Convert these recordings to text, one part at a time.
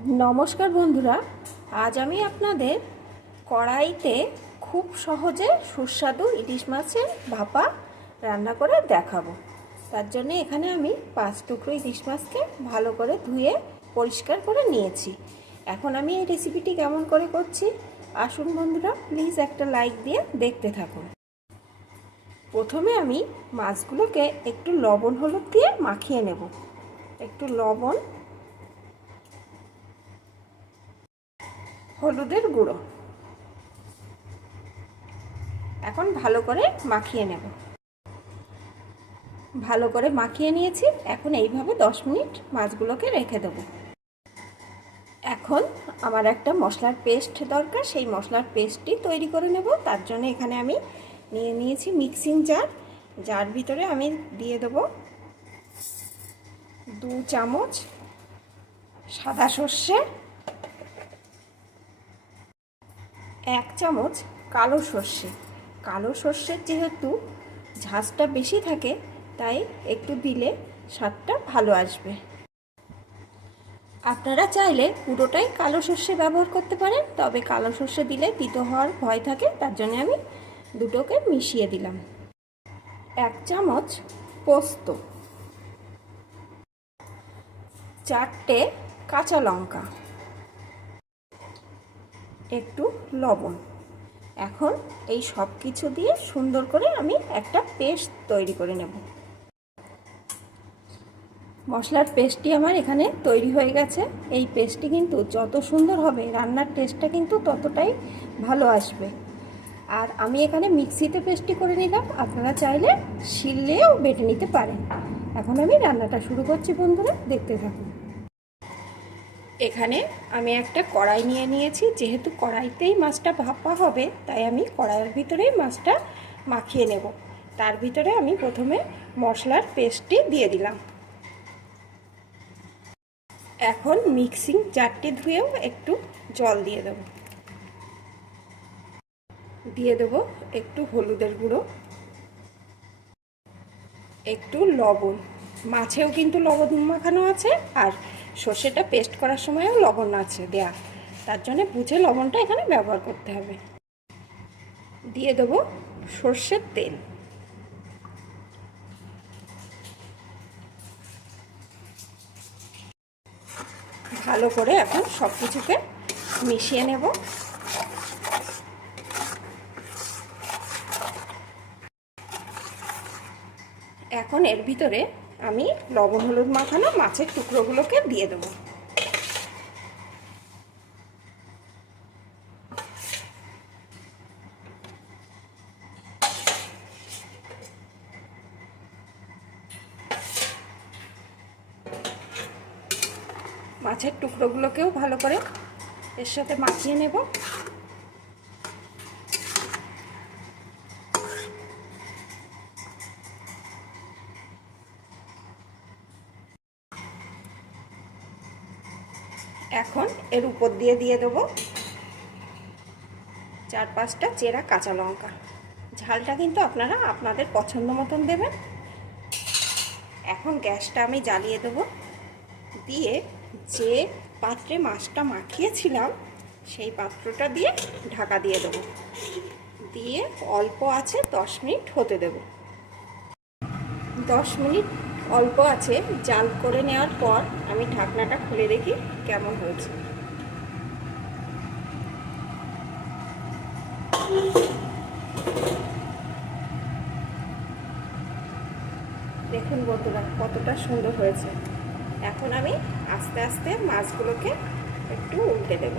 নমস্কার বন্ধুরা, আজ আমি আপনাদের কড়াইতে খুব সহজে সুস্বাদু ইলিশ মাছের ভাপা রান্না করে দেখাবো। তার জন্য এখানে আমি পাঁচ টুকরো ইলিশ মাছকে ভালো করে ধুয়ে পরিষ্কার করে নিয়েছি। এখন আমি এই রেসিপিটি কেমন করে করছি, আসুন বন্ধুরা প্লিজ একটা লাইক দিয়ে দেখতে থাকুন। প্রথমে আমি মাছগুলোকে একটু লবণ হলুদ দিয়ে মাখিয়ে নেব। একটু লবণ হলুদের গুঁড়ো। এখন ভালো করে মাখিয়ে নেব। ভালো করে মাখিয়ে নিয়েছি। এখন এইভাবে দশ মিনিট মাছগুলোকে রেখে দেব। এখন আমার একটা মশলার পেস্ট দরকার। সেই মশলার পেস্টটি তৈরি করে নেব। তার জন্য এখানে আমি নিয়ে নিয়েছি মিক্সিং জার। যার ভিতরে আমি দিয়ে দেব দু চামচ সাদা সর্ষে এক চামচ কালো সর্ষে। কালো সর্ষের যেহেতু ঝাঁজটা বেশি থাকে, তাই একটু দিলে স্বাদটা ভালো আসবে। আপনারা চাইলে পুরোটাই কালো সর্ষে ব্যবহার করতে পারেন, তবে কালো সর্ষে দিলে তিতো হওয়ার ভয় থাকে, তার জন্য আমি দুটোকে মিশিয়ে দিলাম। এক চামচ পোস্ত। চারটে কাঁচা লঙ্কা। একটু লবণ। এখন এই সব কিছু দিয়ে সুন্দর করে আমি একটা পেস্ট তৈরি করে নেব। মশলার পেস্টটি আমার এখানে তৈরি হয়ে গেছে। এই পেস্টটি কিন্তু যত সুন্দর হবে, রান্নার টেস্টটা কিন্তু ততটাই ভালো আসবে। আর আমি এখানে মিক্সিতে পেস্টটি করে নিলাম। আপনারা চাইলে শিললেও বেটে নিতে পারেন। এখন আমি রান্নাটা শুরু করছি বন্ধুরা, দেখতে থাকুন। এখানে আমি একটা কড়াই নিয়ে নিয়েছি। যেহেতু কড়াইতেই মাছটা ভাপা হবে, তাই আমি কড়াইয়ের ভিতরেই মাছটা মাখিয়ে নেব। তার ভিতরে আমি প্রথমে মশলার পেস্টটি দিয়ে দিলাম। এখন মিক্সিং জারটি ধুয়েও একটু জল দিয়ে দেব। দিয়ে দেব একটু হলুদের গুঁড়ো, একটু লবণ। মাছেও কিন্তু লবণ মাখানো আছে আর সর্ষেটা পেস্ট করার সময়ও লবণ আছে দেয়া। তার জন্য বুঝে লবণটা এখানে ব্যবহার করতে হবে। দিয়ে দেবো সর্ষের তেল। ভালো করে এখন সব কিছুকে মিশিয়ে নেব। এখন এর ভিতরে আমি লবণ, হলুদ মাখানো মাছের টুকরোগুলোকে দিয়ে দেবো। মাছের টুকরোগুলোকেও ভালো করে এর সাথে মাখিয়ে নেব। এখন এর উপর দিয়ে দিয়ে দেবো চার পাঁচটা চেরা কাঁচা লঙ্কা। ঝালটা কিন্তু আপনারা আপনাদের পছন্দ মতন দেবেন। এখন গ্যাসটা আমি জ্বালিয়ে দেবো। দিয়ে যে পাত্রে মাছটা মাখিয়েছিলাম, সেই পাত্রটা দিয়ে ঢাকা দিয়ে দেবো। দিয়ে অল্প আছে, দশ মিনিট হতে দেব। দশ মিনিট অল্প আছে, জাল করে নেওয়ার পর আমি ঢাকনাটা খুলে দেখি কেমন হয়েছে। দেখুন বন্ধুরা, কতটা সুন্দর হয়েছে। এখন আমি আস্তে আস্তে মাছগুলোকে একটু উল্টে দেব।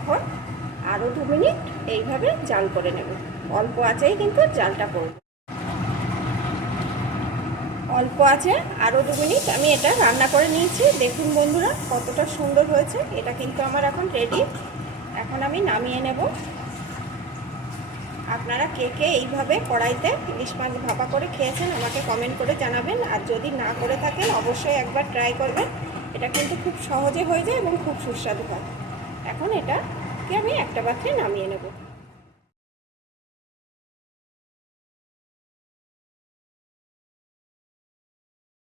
এখন আরও দু মিনিট এইভাবে জাল করে নেব। অল্প আছেই কিন্তু জালটা করব। অল্প আছে আরও দু মিনিট আমি এটা রান্না করে নিয়েছি। দেখুন বন্ধুরা, কতটা সুন্দর হয়েছে। এটা কিন্তু আমার এখন রেডি এখন আমি নামিয়ে নেব। আপনারা কে কে এইভাবে কড়াইতে ইলিশ মাছ ভাপা করে খেয়েছেন আমাকে কমেন্ট করে জানাবেন। আর যদি না করে থাকেন, অবশ্যই একবার ট্রাই করবেন। এটা কিন্তু খুব সহজে হয়ে যায় এবং খুব সুস্বাদু হয়। এখন এটাকে আমি একটা পাত্রে নামিয়ে নেব।